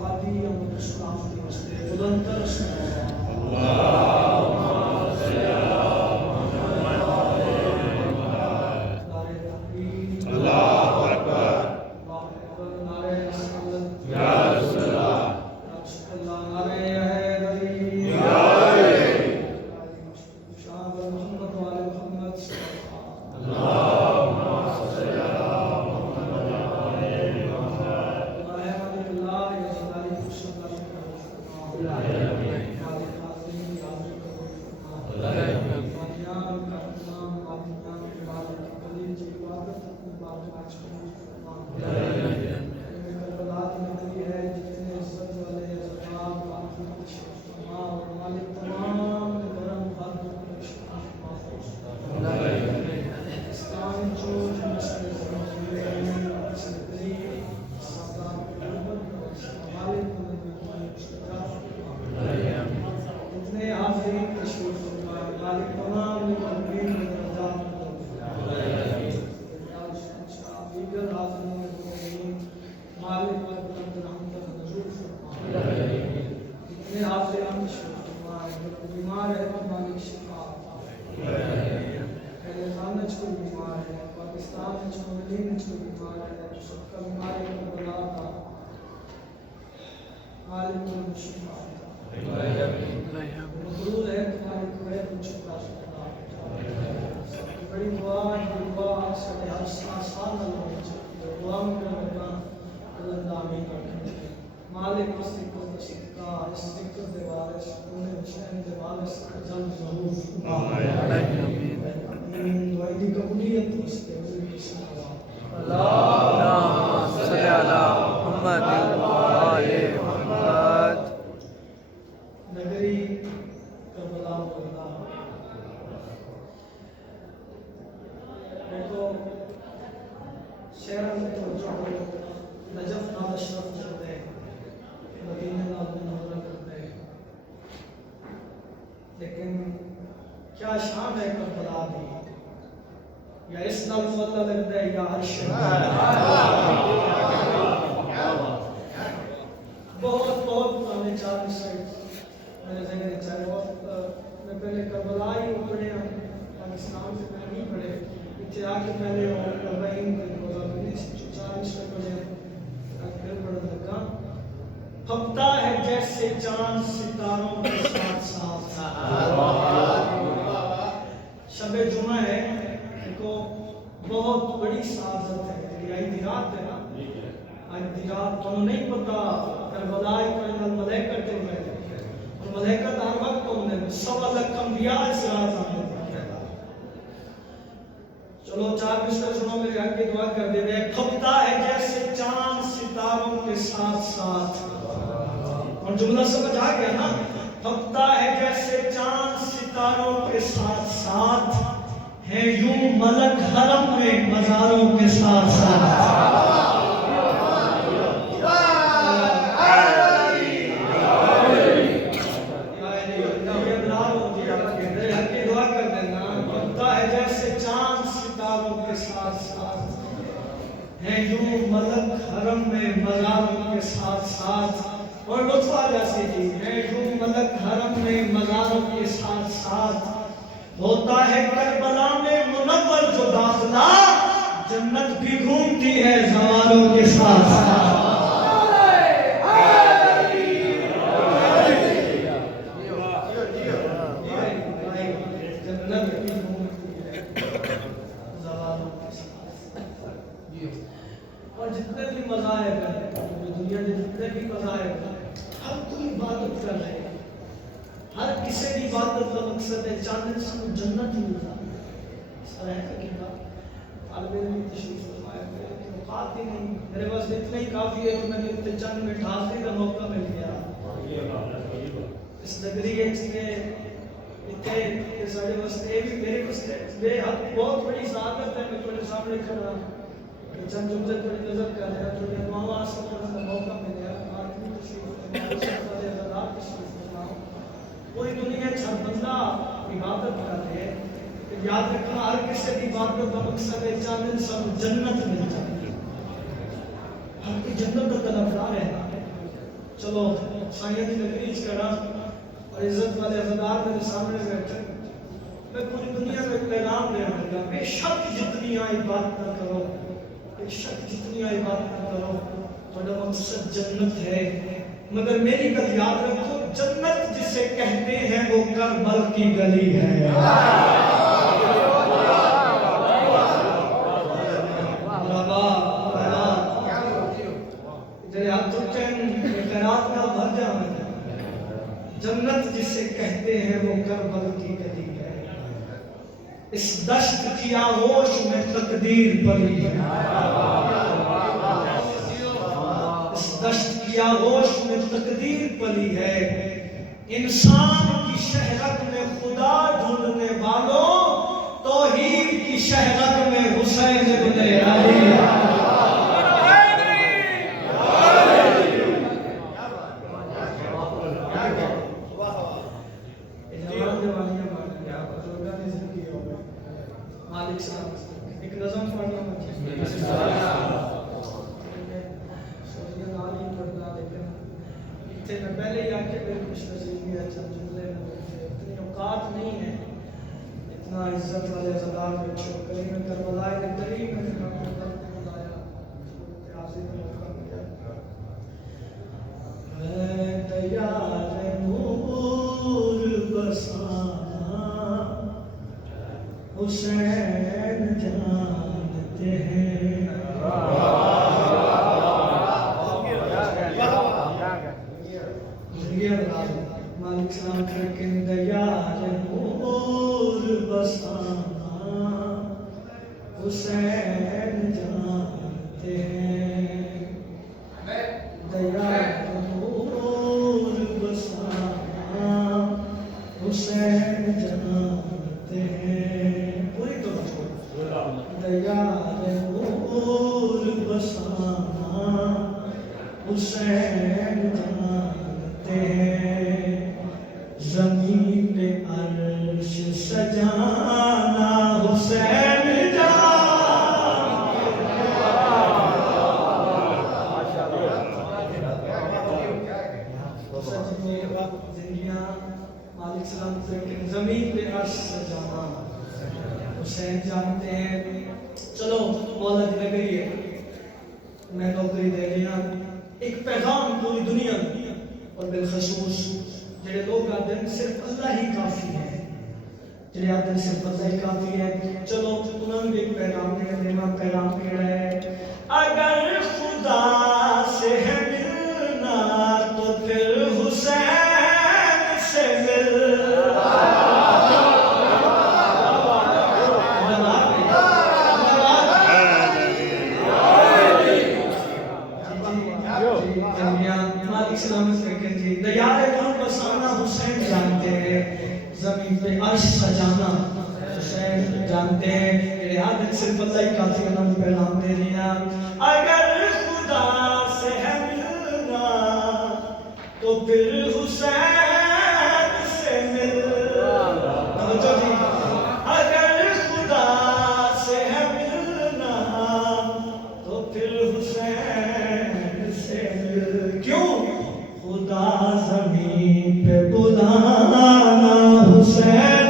خادی اور اسلام کی واسطے بلند تر پھبتا ہے جیسے چاند ستاروں کے ساتھ ساتھ. شب جمعہ ہے، دیکھو بہت بڑی سعادت ہے. آج دی رات ہے نا، آج دی رات تمہیں نہیں پتا کربلا کے ملائکہ کے میں اور ملائکہ ہر وقت تم نے سوا لاکھ انبیاء سے آزاد ہے. چلو چار مصرع سنو میرے حق کی دعا کر دے. پھبتا ہے جیسے چاند ستاروں کے ساتھ ساتھ. اور جملہ سمجھ آ گیا نا؟ پھبتا ہے جیسے چاند ستاروں کے ساتھ ساتھ، ہے یوں ملک حرم میں مزاروں کے ساتھ ساتھ. ہے یوں ملک حرم میں مزاروں کے ساتھ ساتھ. اور لطف آ جیسے جی، ہے یوں ملک حرم میں مزاروں کے ساتھ ساتھ. ہوتا ہے کربلا میں منور جو داخلہ، جنت بھی گھومتی ہے زوالوں کے ساتھ ساتھ. اور جتنے بھی مذاہب ہیں دنیا کے، جتنے بھی مذاہب ہیں، ہر کوئی عبادت کر رہے ہیں. ہر کسی کی عبادت کا مقصد ہے چاہنے سے وہ جنت ہی ملتا. اس طرح ہے کہ طالب علم کی تشریف فرمایا کہ اوقات ہی نہیں، میرے پاس اتنا ہی کافی ہے کہ میں نے چند منٹ حاضری کا موقع مل گیا. اس نگری کے اتنے سارے واسطے بھی میرے واسطے بے حد بہت بڑی سعادت ہے. میں تھوڑے سامنے کھڑا چند جملے تھوڑی نظر کر رہا ہے، تھوڑی دعاؤں آسان کرنے کا موقع ملیا. آدمی تشریف فرمایا، کوئی دنیا چھڑ بندہ عبادت کر رہے ہیں. یاد رکھنا ہر کسی کی عبادت کا مقصد ہے چاہنے سب جنت مل جائے. ہر کوئی جنت کا طلبگار ہے. چلو سائیں دی نگری کرا اور عزت والے عزدار میرے سامنے بیٹھے، میں پوری دنیا میں ایک پیغام دینا لگا، بے شک جتنی عبادت نہ کرو، بے شک جتنی عبادت نہ کرو، تھوڑا مقصد جنت ہے، مگر میری گل یاد رکھو، جنت جسے کہتے ہیں وہ کربل کی گلی ہے۔ جنت جسے کہتے ہیں وہ کربل کی گلی ہے، اس دشت کی آغوش میں تقدیر پلی ہے، اس دشت کی آغوش میں تقدیر پلی ہے، انسان کی شہرت میں خدا ڈھونڈنے والوں، توحید کی شہرت میں حسین ابن علی ہے۔ ایک نظم پڑھنا مجھے سوچنے نالی پڑھنا، لیکن اتنے میں پہلے ہی آکے میرے کچھ نصیب بھی اچھا جملے میں اتنی اوقات نہیں ہے، اتنا عزت والے عزدار بچوں کریم کربلا کریم میں نے بلایا حاضر موقع ملا، میں تیار نور بسانا حسین جانتے ہیں، مالک سلام کر کے دیار نور بسانا حسین جانتے ہیں، دیار نور بسانا حسین جانتے ہیں، پوری تو دیار نور بسانا حسین جانتے ہیں، زمین پہ عرش سجانا حسین زندگیاں مالک سلام سے زمین پہ عرش سجانا حسین جانتے ہیں۔ چلو مولا کی نگری ہے، میں نوکری دے لیا، ایک پیغام پوری دنیا اور بالخصوص جڑے لوگ آتے ہیں صرف اللہ ہی کافی ہے، جڑے آتے ہیں صرف اللہ ہی کافی ہے، چلو انہوں نے بھی ایک پیغام دینا، پیغام کہہ رہا ہے، اگر خدا سے ہے ملنا تو پھر حسین سے مل، دیار نور بسانا حسین جانتے ہیں، زمین پہ عرش سجانا حسین جانتے ہیں، رعایت صرف اللہ ہی کافی ہے، انہوں نے پیغام دے دیا، اگر خدا سے ہے ملنا تو پھر حسین سے مل، توجہ دی، اگر خدا سے ہے ملنا تو پھر حسین سے مل، کیوں؟ خدا زمین پہ بلانا حسین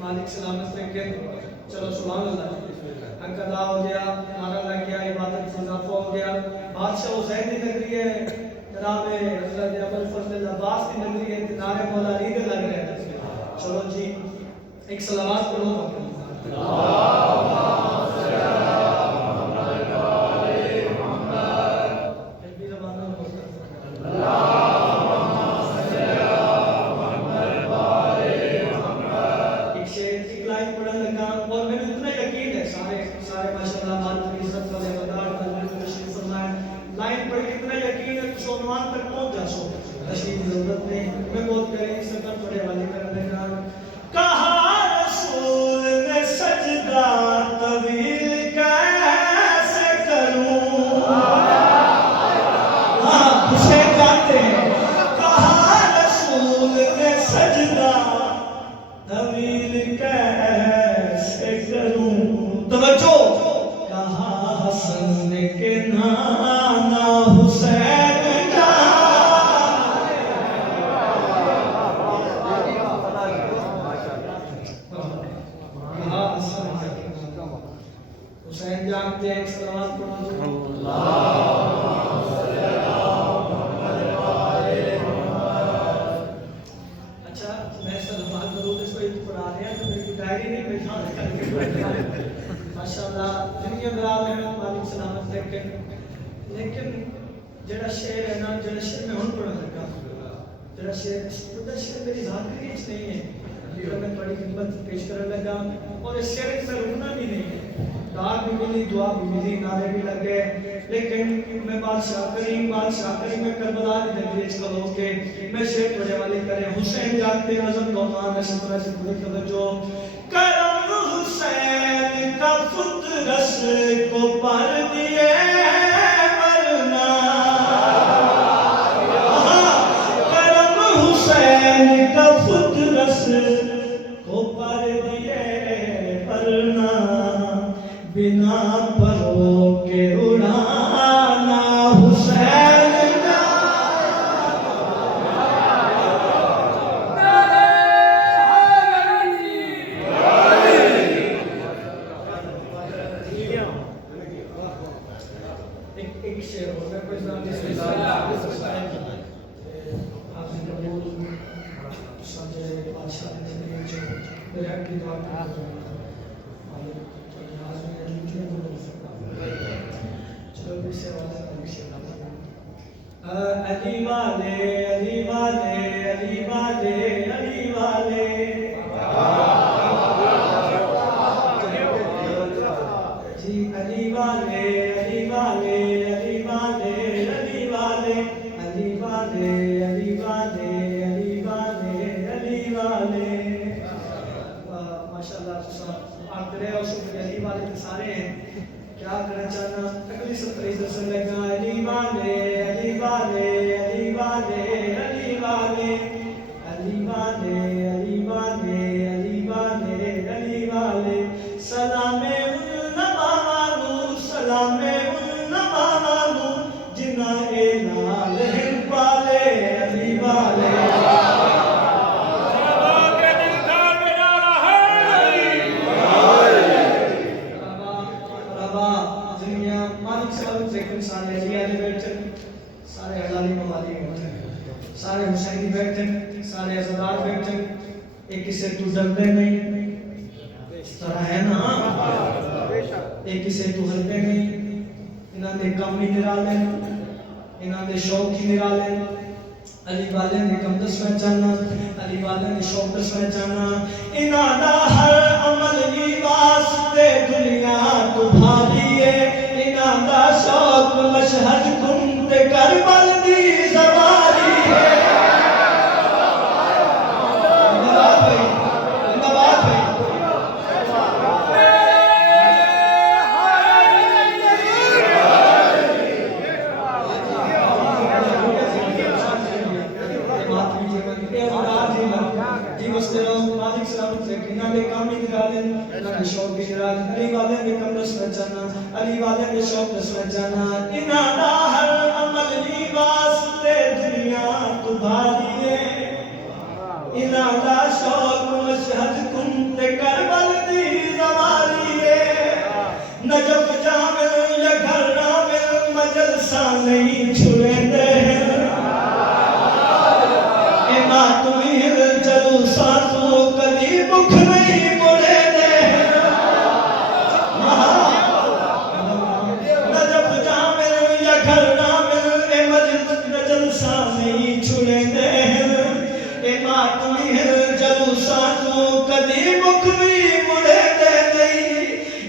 مالک سلامت سے کہ چلو سبحان اللہ، حق ادا ہو گیا، نعرہ لگ گیا، عبادت میں اضافہ ہو گیا، بادشاہ حسین کی نگری ہے، جناب حضرت ابو الفضل عباس کی نگری ہے، نعرے مولا علی کے لگ رہے ہیں، چلو جی ایک صلوات پڑھو، لائن پڑھ کے اتنا یقین ہے کہ عنوان تک پہنچ جا سو، تشریح کی ضرورت نہیں، میں بہت کریں سفر پڑھے والے کرنے کا، کہا رسول نے سجدہ طویل کیسے کروں، ہاں حسین جانتے ہیں، کہا کہا حسن کے نانا حسین کا حسین جانتے ہیں اس طرح اچھا میں سلمان ضرور اس کو پڑھا رہے ہیں تو میری ڈائری نہیں بیٹھا ماشاءاللہ دنیا براد میں مالک سلامت لیکن جڑا شعر ہے نا جڑا شعر میں ہن پڑھن لگا جڑا شعر میری ذاکری وچ نہیں ہے جو میں بڑی خدمت پیش کرنے لگا اور اس شعر سے رکنا بھی نہیں ہے دعا بھی ملی دعا بھی ملی نعرے بھی لگے لیکن میں بادشاہ کریم میں کربلا کی نگری وچ کھلو کے میں شعر پڑھنے والے کرے حسین جانتے نظم لومان میں سترہ سے پوری توجہ کرم حسین کا فترس کو پر دیے ورنہ کرم حسین کا فترس کو پر دیے ورنہ بنا پرو کے اڑانا حسین کا ایک شعر ہوگا کوئی نام جس میں آپ نے قبول سمجھے بادشاہ نے جو میرے حق کی دعا کرتا ہوں علی والے علی والے علی والے علی والے جی علی والے علی والے علی والے علی والے علی والے علی والے علی والے علی والے ماشاءاللہ آپ کرے اور شکر علی والے سارے ہیں کیا کرنا چاہنا اگلی سطری سے لگا علی والے علی والے علی والے علی والے علی والے علی والے علی والے علی والے سلام النبوانو سلام النبوانو جنہ لال ہن والے علی والے سارے حسینی بیٹھے سارے عزدار بیٹھے ایک اسے تو ڈرتے نہیں اس طرح ہے نا ایک اسے تو ہلتے نہیں انہاں دے کام ہی نرالے انہاں دے شوق ہی نرالے علی والے نے کم دس پہچانا علی والے نے شوق دس پہچانا انہاں دا ہر عمل ہی واسطے دنیا تو بھاری ہے انہاں دا شوق مشہد کن تے کربل دی زواری ہے علی والے نے کم دس پہچانا علی والے نے شوق دس پہچانا انہاں دا ہر عمل ہی واسطے دنیا تو بھاری ہے انہاں دا شوق مشہد کن تے کربل دی زواری ہے نجف جامل یا گھر نامل مجلسہ نہیں چھوڑے اینا تمہیں جلوسہ تو کدی بکھ نہیں مڑے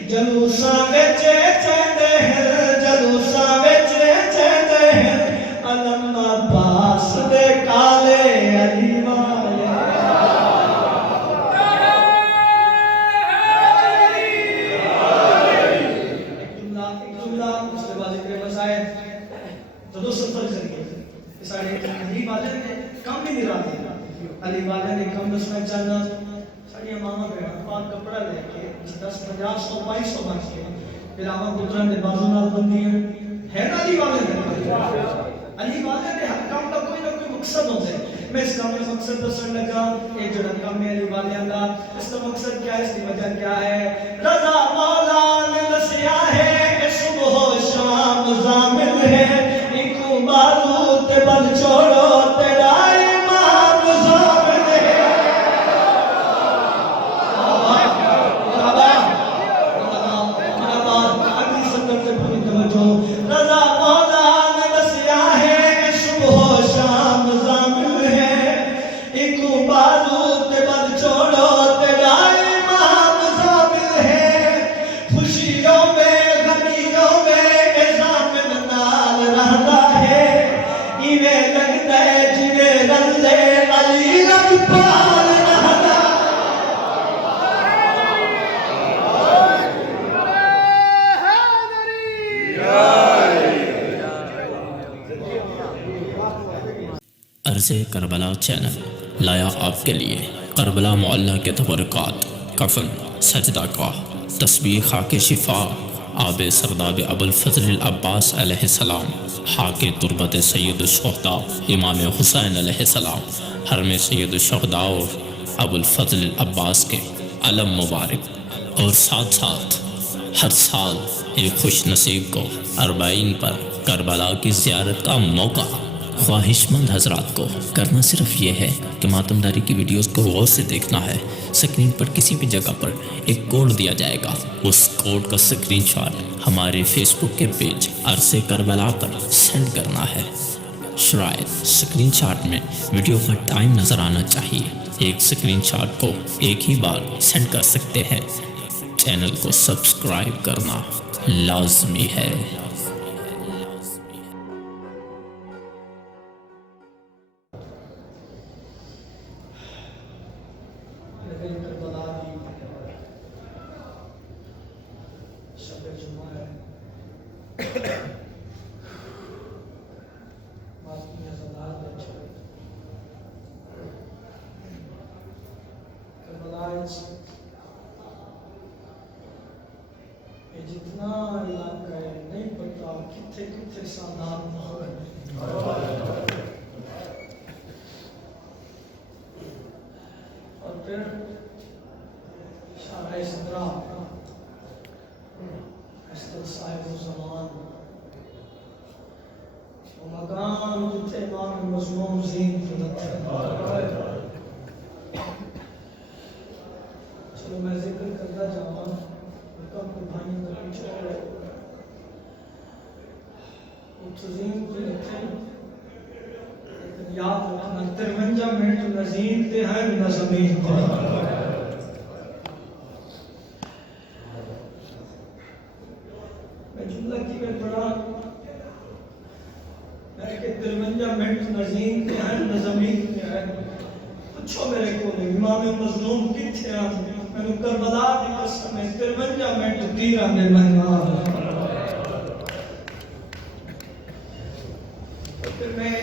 جلوساں وچے چہندے ہیں جلوساں وچے چہندے ہیں علم عباس دے کالے علی والے ایک جملہ اس کے بعد ایک مسائل جدو سفر کریے سارے علی والے نے کم ہی نہیں رہا علی والے نے کم دس میں چاہنا ساڑھیا ماما پہ پاک کپڑا لے کے 10 50 100 2200 بچ کے پھر آما پتران دے بازو نال بندی ہے نا علی والے نے علی والے نے ہر کام کا کوئی نہ کوئی مقصد ہوتا ہے. میں اس کام میں مقصد دسن لگا یہ جو کام ہے علی والے کا اس کا مقصد کیا ہے اس کی وجہ کیا ہے. رضا مولا نے دسیا ہے کہ صبح و شام ضامن ہے ایک بازو تے بل چھوڑو تیرا امام ضامن ہے. اگلی سطر سے پوری توجہ. رضا مولا نے دسیا ہے کہ صبح و شام ضامن ہے ایک بازو تے بل چھوڑو تیرا امام ضامن ہے. خوشیوں میں غمیوں میں ضامن نال رہتا ہے ایویں لگتا ہے جویں رلے علی لجپال رہتا. عرض کربلا چینل لایا آپ کے لیے کربلا معلیٰ کے تبرکات، کفن، سجدہ گاہ، تسبیح خاک شفا، آب سرداب ابو الفضل العباس علیہ السلام، خاک تربت سید الشہداء امام حسین علیہ السلام، حرم سید الشہداء اور ابو الفضل العباس کے علم مبارک، اور ساتھ ساتھ ہر سال ایک خوش نصیب کو اربعین پر کربلا کی زیارت کا موقع. خواہش مند حضرات کو کرنا صرف یہ ہے کہ ماتمداری کی ویڈیوز کو غور سے دیکھنا ہے. سکرین پر کسی بھی جگہ پر ایک کوڈ دیا جائے گا، اس کوڈ کا سکرین شاٹ ہمارے فیس بک کے پیج عرص کربلا پر سینڈ کرنا ہے. شاید سکرین شاٹ میں ویڈیو کا ٹائم نظر آنا چاہیے. ایک سکرین شاٹ کو ایک ہی بار سینڈ کر سکتے ہیں. چینل کو سبسکرائب کرنا لازمی ہے. لیکن کربلا کی شب جمعہ ہے. باقی حضرات بیٹھے کربلا یہ جتنا علاقہ ہے نہیں پتا کتنے کتنے سادات ماحول اور پھر شارع صدرہ حضرت صاحب الزمان وہ مقام جتنے امام مظلوم زین چلو میں ذکر کرتا جاؤں کوئی بھائی کا پیچھے ہے وہ تزین کو لکھیں لیکن یاد رکھنا 53 منٹ نزین تے ہیں نہ زمین تے. میں جملہ کی میں پڑھا میں کہ 53 منٹ نزین تے ہیں نہ زمین تے ہیں. پوچھو میرے کو امام مظلوم کتنے ہیں میں نے کربلا کی قسم ہے 53 منٹ تیرہ میں مہمان. پھر میں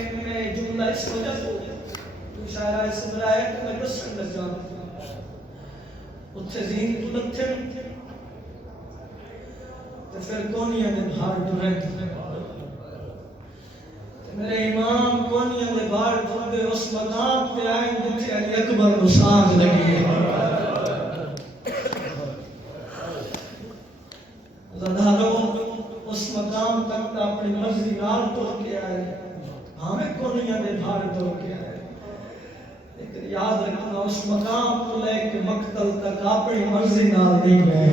جملہ اس وجہ سے شاعرہ صدرہ ہے کہ میں دسن لگ جاتا اتھے زین تو لتھے تو پھر کونیاں دے بھار ڈرے میرے امام کونیاں دے بھار ڈرے اس مقام پہ آئیں جتھے علی اکبر نشان لگی ہے. زداروں اس مقام تک اپنی مرضی نال توڑ کے آئے ہمیں کونیاں دے بھار توڑ کے آئے. لیکن یاد رکھنا اس مقام کو لے کے مقتل تک اپنی مرضی نال نہیں گئے.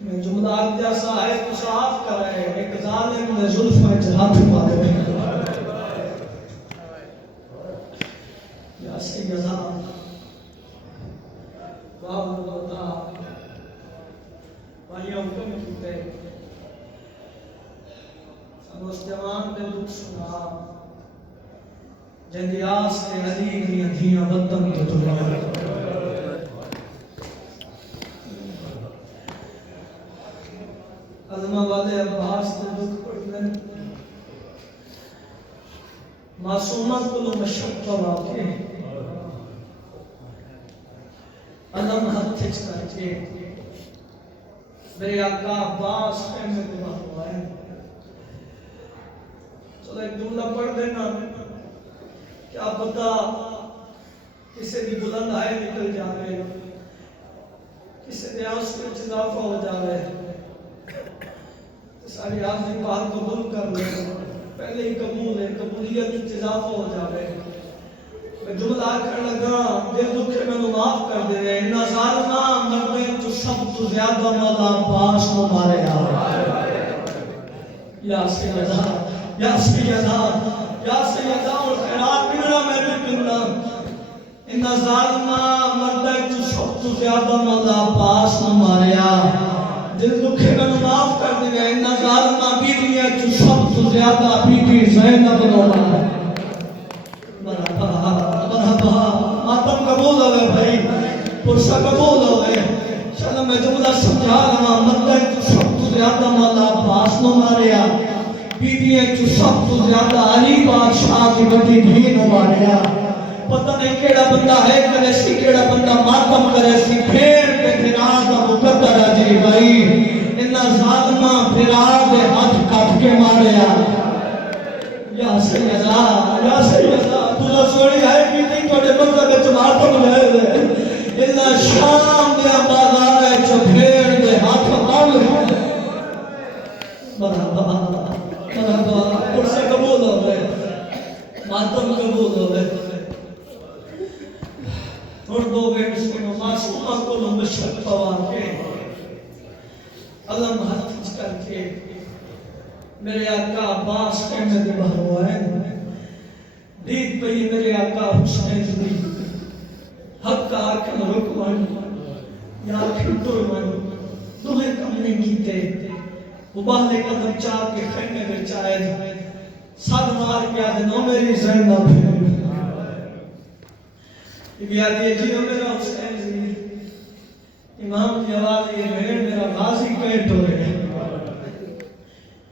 میں جملہ آگیا صاحب کو صاف کر رہے ایک ظالم نے ظلفہ جہاد پالے یا سیدہ باب الوضع بھائیوں حکم کیتے سن اس جوان دے دکھ سنا جن دیاس کے علی دیا دھیاں وطن کے دنیا عظمہ والے عباس دے دکھ پڑھنے معصومت کو مشقہ واقع علم ہتھ کر کے میرے آقا عباس خیمے میں ہوا ہے. چلو ایک جملہ پڑھ دینا، کیا پتا کسی بھی بلند آئے نکل جاوے، کسی نے آس کو اضافہ ہو جاوے، ساری آخری بات قبول کر لے، پہلے ہی قبول ہے، قبولیت اضافہ ہو جاوے. میں جملہ آکھر لگا دل دکھے میں نو معاف کر دے. انہا ظالمہ مردے تو سب تو زیادہ مولا عباس کو مارے آئے. یا سیدہ یا سیدہ یا سیدہ اور خیرات بگڑا میں بھی بگڑا. انہا ظالمہ مردے تو سب تو زیادہ مولا عباس کو مارے آئے. دل دکھے میں نو معاف کر دے. انہا ظالمہ بیوی ہے تو سب تو زیادہ بیوی زینب نولا. ماتم قبول ہوئے بھائی، پرسہ قبول ہوئے. چلو میں جملہ سمجھا رہا. مدد تو سب تو زیادہ مولا عباس نو ماریا، بیوی تو سب تو زیادہ علی بادشاہ کی بڑی دھی نو ماریا. پتہ نہیں کیڑا بندہ ہے کرے سی، کیڑا بندہ ماتم کرے سی. پھر پہ پھراز دا مقدر جی بھائی. انہا ظالمہ پھراز دے ہاتھ کٹ کے ماریا. یا سیدہ یا سیدہ تُجھا سوڑی ہے کی تھی توڑے مطلب چمارتم لے دے. اللہ شام دیا بازار ہے چو پھیر دے ہاتھ مال ہے. مرحبا مرحبا پرسے قبول ہو گئے، ماتم قبول ہو گئے. اور دو بیٹس کو معصومہ کو مشرق پوار کے علم ہاتھ کر کے میرے آقا عباس خیمے دے باہر ہوا ہے. دید پہی میرے آقا حسین زوری حق کا آکھن رکوان یا آکھن ترمان دوہے کم نہیں کیتے. وہ باہلے قدم چاہ کے خیمے میں چاہے ساتھ مار کیا دے نو میری زینب ہے. یہ آدھی ہے جی میرا حسین زوری امام کی آواز یہ ہے میرا غازی کہے تو رہے.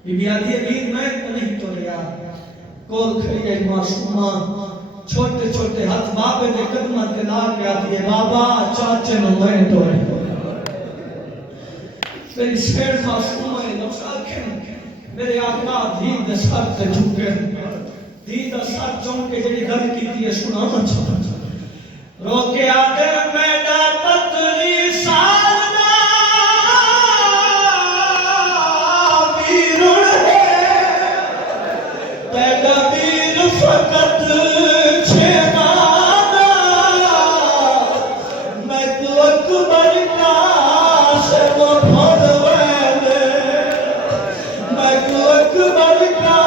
بی آدھی امید میں نہیں تو رہا. کول کھڑی ہے معصومہ چھوٹے چھوٹے ہاتھ بابے دے قدمہ تلا کے آدھی ہے بابا چاچے نو میں تو رہا. میری سیر معصومہ ہے نفس آکھیں میرے آقا دید دے سر تے جھکے. دید دے سر چونکے جڑی گل کی تھی سنا نہ چھوڑا. رو کے آدھے میڈا تطری سالنا بیرون ہے پیدا بیر فقط چھمانا. میں تو اکبر کا سے تو بھول ویلے، میں تو اکبر کا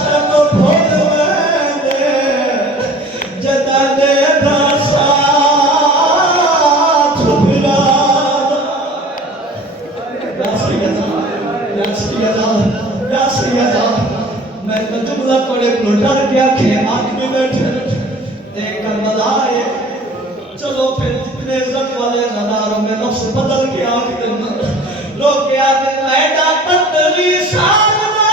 سے تو بھول ویلے. جدا دے میں تو جملہ پڑے پلوٹر کیا کہ آنکھ میں بیٹھے دیکھ کر ملائے. چلو پھر اتنے عزت والے نظاروں میں نفس بدل کے آنکھ دلنا رو کے آدھے میڈا تطری سالنا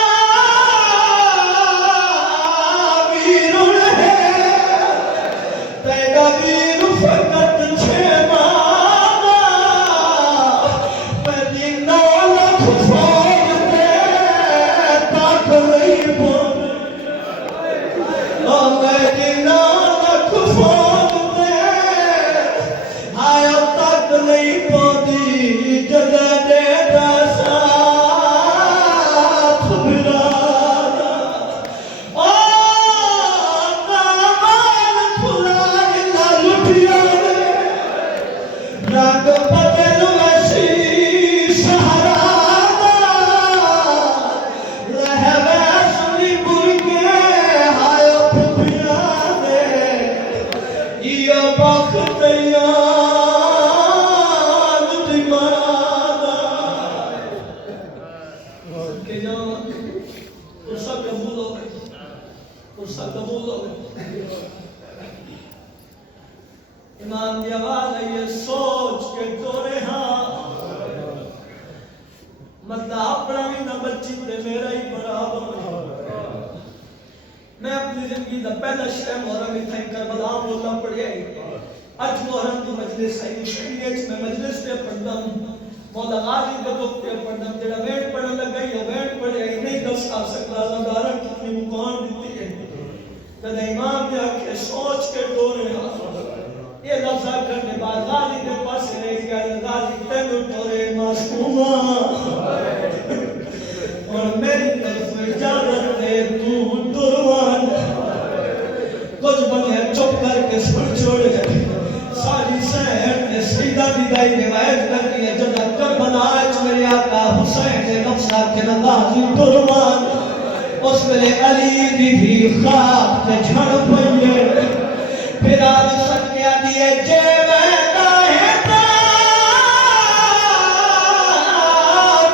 بیرون ہے پیدا بیر فقط چھمانا. پہلی نو لکھ فوج دے تاک نہیں بول. پہلی نو لکھ فوج دے آیا تاک نہیں پوندی. جدہ دے دا ساتھ بھرانا. نامان کھلائی نہ لٹیا رنگ بدل ویسی سہرانا. رہ ویسنی برگے ہائے پھپیا دے یہ بخت یاد دمانا. کہ جان اسا قبول ہو گئے، اسا قبول ہو گئے. امام کی آواز ہے یہ سوچ کے تو رہا مطلب اپنا بھی نہ بچی تے میرا ہی برابر. میں اپنی زندگی دا پہلا شہ محرم ہی تھا کربلا بولا پڑھیا. اج محرم کی مجلس ہے شریعت میں مجلس پہ پڑھتا ہوں. مولا غازی کے دکھ پہ پڑھنا جڑا ویٹ پڑھن لگا یا ویٹ پڑھے نہیں دس آ سکتا زمدارہ کتنی مقام دیتی ہے کدھا امام نے آکھے سوچ کے ٹورے یہ لفظہ کرنے بعد غازی کے پاس رہ گیا غازی تینو ٹورے معصومہ اور میری طرف اجازت دے تو دروان کچھ بندے چپ کر کے سن چھوڑ جائے ساری سہر نے سیدہ بدائی روایت کرتی ہے جب کربلا اچ میرے آقا حسین نے نقشہ کے غازی دروان اس ویلے علی دی بھی خواب تے جھڑ پئیے پھر آج سکیا دیے جے ویدا ہے تا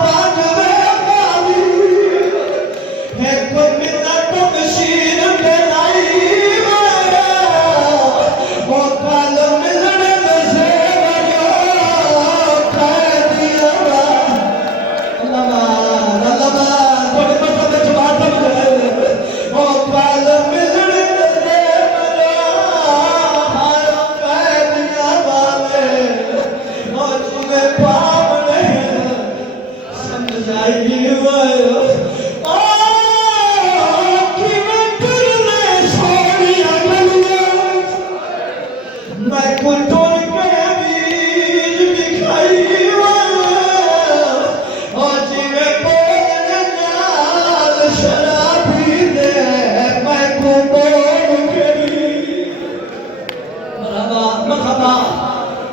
باج میں غازی ہے کوئی ملت مشیر کے لائی وہ کال ملنے نظر قید اللہ تھوڑے مطلب جواب وہ کال ملنے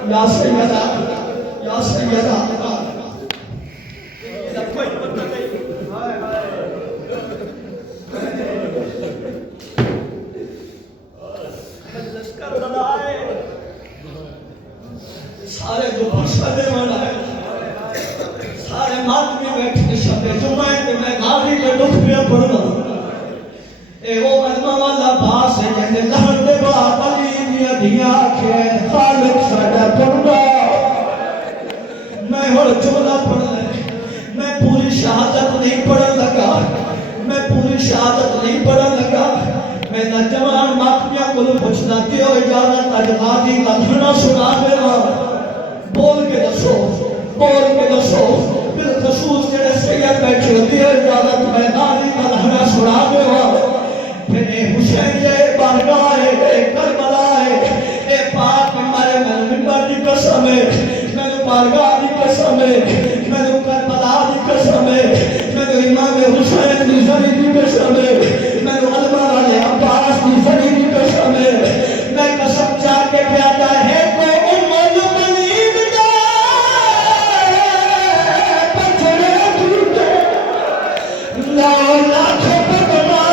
یا سیدہ یا سیدہ کوئی پتہ نہیں مجلس کربلا آئے سارے جو پرشدے والا ہے سارے ماتمی بیٹھے شب جمعہ کے میں غازی کے دکھ پہ پڑھنا اے وہ علمہ والا باس ہے جہنے لہن دے بعد علی دیا دیا کے خالق ساڑا پڑھنا میں ہر جملہ پڑھ لے میں پوری شہادت نہیں پڑھن لگا میں پوری شہادت نہیں پڑھن لگا میں نہ جوان ماتمیاں کو پوچھنا دیو اجازت آج غازی کا دھنا سنا دینا بول کے دسو بالخصوص جڑے سید بیٹھے ہوتی ہے اجازت میں غازی کا دھنا سنا دینا پھر حسین یہ بارگاہ ہے کربلا ہے اے پاک ہمارے منبر دی قسم ہے میں بارگاہ دی قسم ہے میں کربلا دی قسم ہے میں امام حسین دی زری دی قسم ہے میں علماء والے عباس دی زری دی قسم ہے میں قسم چاہ کے پیادا ہے کوئی امت بنید دا پچھڑے جھوٹے لا لاکھ بگنا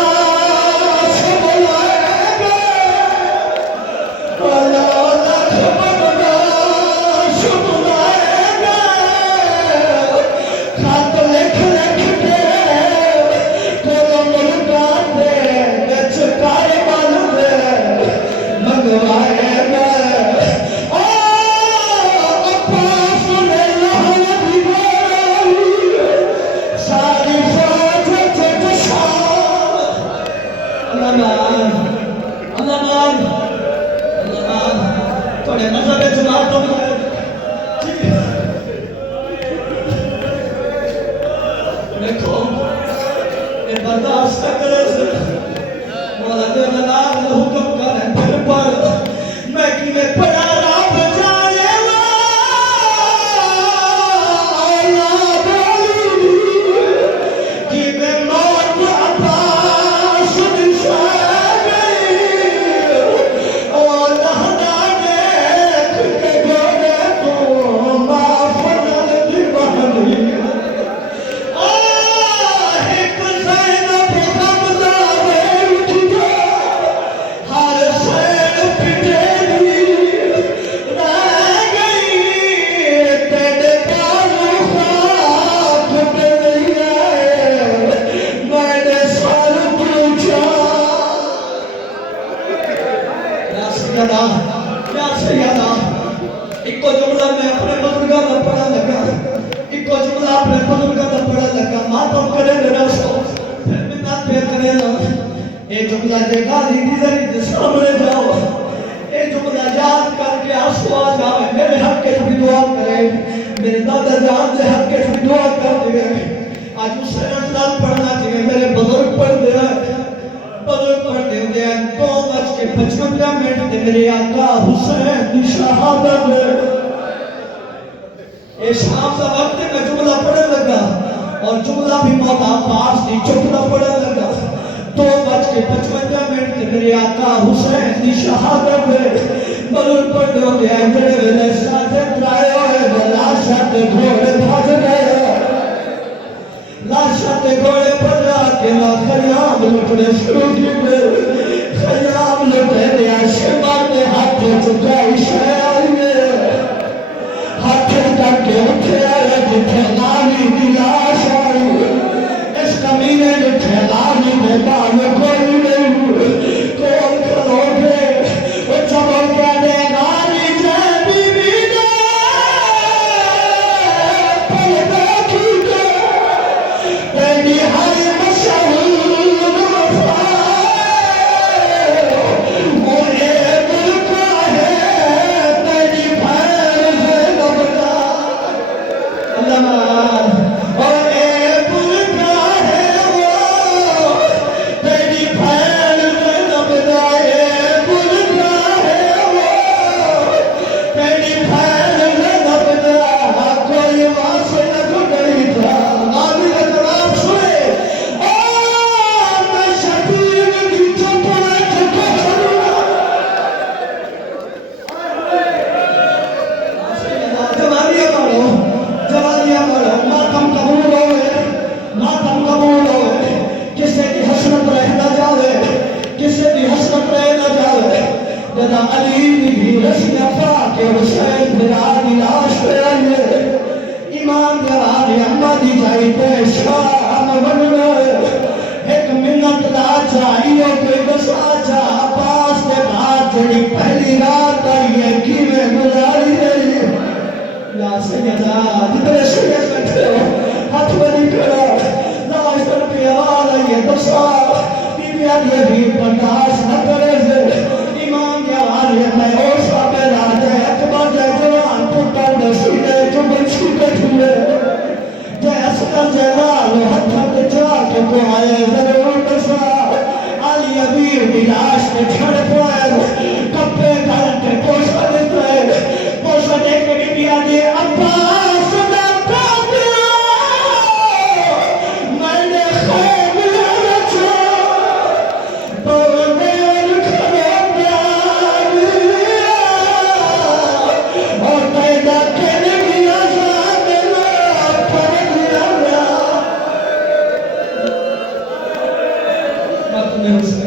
میرے دادا جان دے حق کے دعا کر دے آج حسین نال پڑھنا چاہیے میرے بزرگ پڑھ دے بزرگ پڑھ دے دے 2:55 منٹ تے میرے آقا حسین دی شہادت اے شام دا وقت میں جملہ پڑھنے لگا اور جملہ بھی مولا عباس دی جملہ پڑھنے لگا 2:55 منٹ تے میرے آقا حسین دی شہادت بزرگ پڑھ دے دے جڑے ویلے ساتھ ترائے ہوئے لاشاں تے گھوڑے بھج گئے لاشاں تے گھوڑے بھجا کے نا خیام لٹنے شروع کیتے خیام لٹے دیا شمار دے ہاتھ چکائی شائی ہاتھ کر کے اٹھے آئے جتھے لانی دی لاش آئی اس کمینے جتھے لانی دے بان کوئی نہیں کون کھلو گے وہ چمل کے دے ناری جے بی بی دے پیدا کی دے تیری ہر مشہور وفا وہ اے ملک ہے تیری بھیر زینب دا اللہ اور اے ملک ہے وہ تیری بھیر زینب دا اے ملک ہے وہ تیری بھیر زینب دا کوئی واسطہ نہیں تھا آدمی کا جواب سنے میں شبیر کی چپڑے چکا جوانیاں پڑھو ماتم قبول ہوئے کسے کی حسرت رہ نہ جاوے کسے کی حسرت رہ نہ جاوے جدا علی بھی رسیاں پاک حسین بھرانی لاش پہ آئیے ایمان جوانی اماں دی جائی تے شام بننا ایک منت دا چاہیے کوئی بسا چاہ پاس دے بات جڑی پہلی رات آئیے کی میں گزاری رہی یا سیدہ جتنے سیدہ بیٹھے ہو ہاتھ بنی کرا لاش پر پہ آواز آئیے بسا بی بی آئیے بھی برداشت نہ کرے سے ایمان کی آواز ہے میں اور سا پہ راجے اکبر جے جوان پتر نسیدے جو بچی بیٹھے جے اسکر جے لال ہتھت جا کے کو آئے ضرور بسا علی ابیر بھی لاش کے چھڑ پوائے کپے گھنٹے پوشا دیتا ہے پوشا دے کے بھی بیا دے عباس نہ پاکیا میں نے خیب لرچا بولے اور کھڑے پیاری اور پیدا کرنے گیا جانا پر گیا وقت میں حسین